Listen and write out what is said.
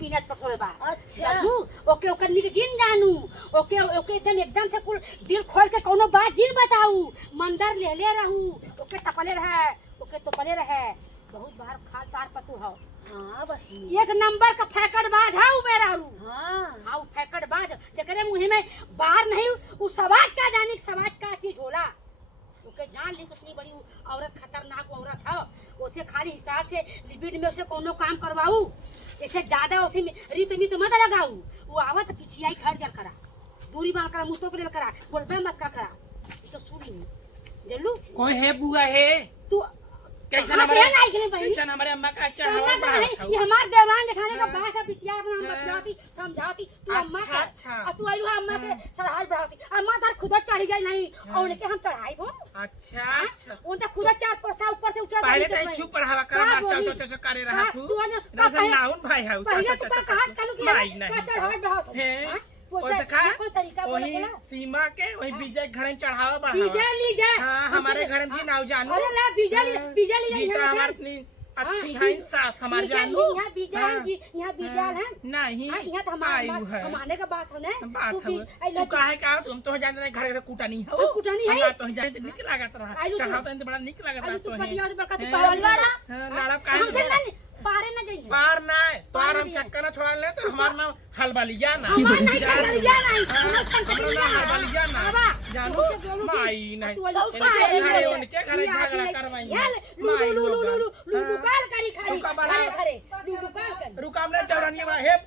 पीनत पसोले बा। अच्छा। जानू ओके ओके निक जिन जानू ओके ओके एकदम से कुल दिल खोल के कोनो बात जिन बताऊ मंदर ले रहू ओके तपले रहे ओके तपले रहे बहुत बार खाल तार पतू हो। हां बहिनी। एक नंबर का फैकड़ बाज हाउ मेरा रू। हां हाउ फैकड़ बाज जेकरे मुंह में बाहर नहीं उ समाज का जानी समाज का चीज होला ओके जान ली कितनी बड़ी औरत खतरनाक औरत है। उसे खाली हिसाब से लिबिड में उसे कोनो काम करवाऊ ऐसे ज्यादा उसे रीत मित मत लगाऊ वो आवत पिछियाई खड़ जा करा दूरी बांध करा मुस्तो के लिए करा बोलबे मत करा ये तो सुन जल्लू कोई है बुआ है तू कैसा हाँ, हमारे नहीं के भाई कैसा हमारे अम्मा का चढ़ावा बढ़ा ये हमार देवान जठाने का बात है बिटिया अपना हम बतलाती समझाती तू अम्मा का अच्छा। और तू आइलो अम्मा के चढ़ाई बढ़ाती अम्मा तार खुद चढ़ गई नहीं और उनके हम चढ़ाई हो अच्छा अच्छा उनका खुद 4 ऊपर से उछल पहले तो चुप रहा कर मार चल चल चल करे रहा तू रसन नाउन भाई है पहले तो का कहा कलू के नहीं नहीं चढ़ाई बढ़ाती है और देखा वही सीमा के वही विजय घर में चढ़ावा बढ़ा बीजा लीजा हाँ हमारे घर में जी नाव जानू अरे ला बीजा लीजा गीता हमारे इतनी अच्छी है सास हमारे जानू यहाँ बीजा है जी यहाँ बीजा है नहीं यहाँ तो हमारे का बात है ना बात है तू काहे का तुम तो जान रहे घर घर कूटा नहीं हो कूटा नहीं है तो जाने तो निक लागत रहा चढ़ाता तो बड़ा निक लागत रहा तू तो पतिया तो बड़का तू पहली बार लड़ा काहे हमसे नहीं पारे न जाइए पार ना पार हम चक्कर ना छोड़ा ले तो हमार नाम हलवालिया ना हमार नहीं चलिया नहीं हमार हमारा नाम हलवालिया ना जानू माई नहीं उनके घरे झगड़ा करवाई लू काल करी खाली खरे खरे लू काल कर रुकाम ने दौरानी में हे